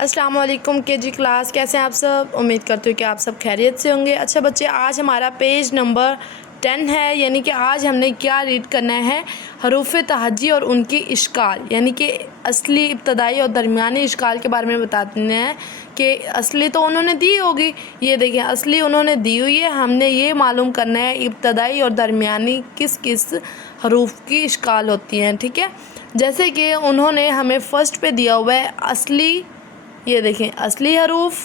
السلام علیکم کے جی کلاس، کیسے ہیں آپ سب؟ امید کرتی ہوں کہ آپ سب خیریت سے ہوں گے۔ اچھا بچے، آج ہمارا پیج نمبر 10 ہے، یعنی کہ آج ہم نے کیا ریڈ کرنا ہے؟ حروف تہجی اور ان کی اشکال، یعنی کہ اصلی، ابتدائی اور درمیانی اشکال کے بارے میں بتاتے ہیں کہ اصلی تو انہوں نے دی ہوگی، یہ دیکھیں اصلی انہوں نے دی ہوئی ہے، ہم نے یہ معلوم کرنا ہے ابتدائی اور درمیانی کس کس حروف کی اشکال ہوتی ہیں، ٹھیک ہے؟ جیسے کہ انہوں نے ہمیں فرسٹ پہ دیا ہوا ہے اصلی، یہ دیکھیں اصلی حروف،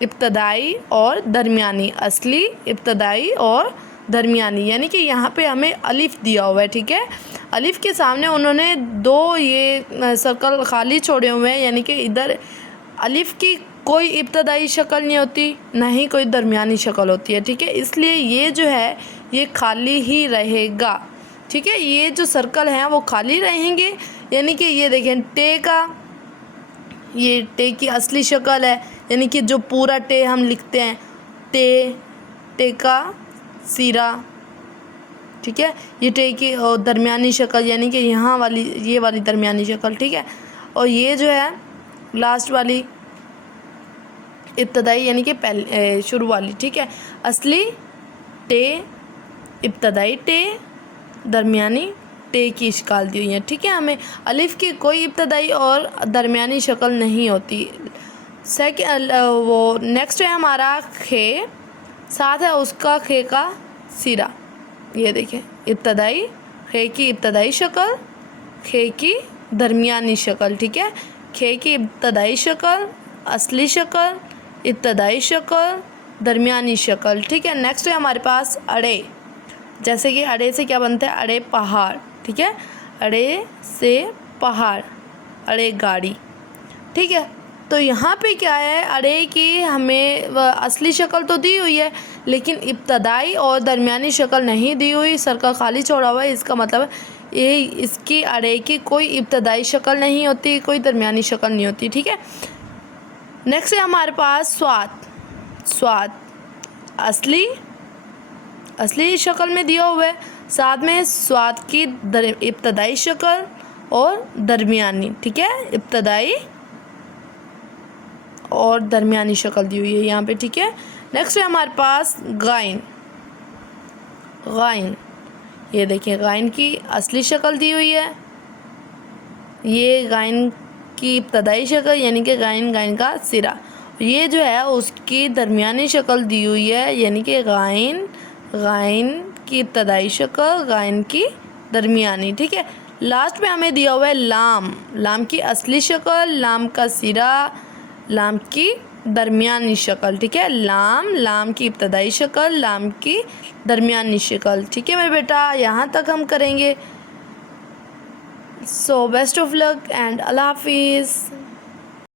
ابتدائی اور درمیانی، اصلی، ابتدائی اور درمیانی، یعنی کہ یہاں پہ ہمیں الف دیا ہوا ہے، ٹھیک ہے؟ الف کے سامنے انہوں نے دو یہ سرکل خالی چھوڑے ہوئے ہیں، یعنی کہ ادھر الف کی کوئی ابتدائی شکل نہیں ہوتی، نہ ہی کوئی درمیانی شکل ہوتی ہے، ٹھیک ہے؟ اس لیے یہ جو ہے یہ خالی ہی رہے گا، ٹھیک ہے؟ یہ جو سرکل ہیں وہ خالی رہیں گے، یعنی کہ یہ دیکھیں ٹے کا، یہ ٹے کی اصلی شکل ہے، یعنی کہ جو پورا ٹے ہم لکھتے ہیں، ٹے کا سیرا، ٹھیک ہے؟ یہ ٹے کی درمیانی شکل، یعنی کہ یہاں والی، یہ والی درمیانی شکل، ٹھیک ہے؟ اور یہ جو ہے لاسٹ والی ابتدائی، یعنی کہ شروع والی، ٹھیک ہے؟ اصلی ٹے، ابتدائی ٹے، درمیانی ٹے کی اشکال دی ہوئی ہیں، ٹھیک ہے؟ ہمیں الف کی کوئی ابتدائی اور درمیانی شکل نہیں ہوتی۔ وہ نیکسٹ ہے ہمارا کھے، ساتھ ہے اس کا کھے کا سیرا، یہ دیکھیں ابتدائی، کھے کی ابتدائی شکل، کھے کی درمیانی شکل، ٹھیک ہے؟ کھے کی ابتدائی شکل، اصلی شکل، ابتدائی شکل، درمیانی شکل، ٹھیک ہے؟ نیکسٹ ہے ہمارے پاس اڑے، جیسے کہ اڑے سے کیا بنتا ہے؟ اڑے پہاڑ، ٹھیک ہے؟ اڑے سے پہاڑ، اڑے گاڑی، ٹھیک ہے؟ تو یہاں پہ کیا ہے؟ اڑے کی ہمیں اصلی شکل تو دی ہوئی ہے، لیکن ابتدائی اور درمیانی شکل نہیں دی ہوئی، سرکل خالی چھوڑا ہوا ہے، اس کا مطلب یہ اس کی اڑے کی کوئی ابتدائی شکل نہیں ہوتی، کوئی درمیانی شکل نہیں ہوتی، ٹھیک ہے؟ نیکسٹ ہے ہمارے پاس سواد، اصلی شکل میں دیا ہوا ہے، ساتھ میں سواد کی ابتدائی شکل اور درمیانی، ٹھیک ہے؟ ابتدائی اور درمیانی شکل دی ہوئی ہے یہاں پہ، ٹھیک ہے؟ نیکسٹ ہے ہمارے پاس غائن، یہ دیکھیں غائن کی اصلی شکل دی ہوئی ہے، یہ غائن کی ابتدائی شکل، یعنی کہ غائن کا سرا، یہ جو ہے اس کی درمیانی شکل دی ہوئی ہے، یعنی کہ غائن کی ابتدائی شکل، غائن کی درمیانی، ٹھیک ہے؟ لاسٹ میں ہمیں دیا ہوا ہے لام کی اصلی شکل، لام کا سرا، لام کی درمیانی شکل، ٹھیک ہے؟ لام کی ابتدائی شکل، لام کی درمیانی شکل، ٹھیک ہے میرے بیٹا؟ یہاں تک ہم کریں گے۔ So best of luck and اللہ حافظ۔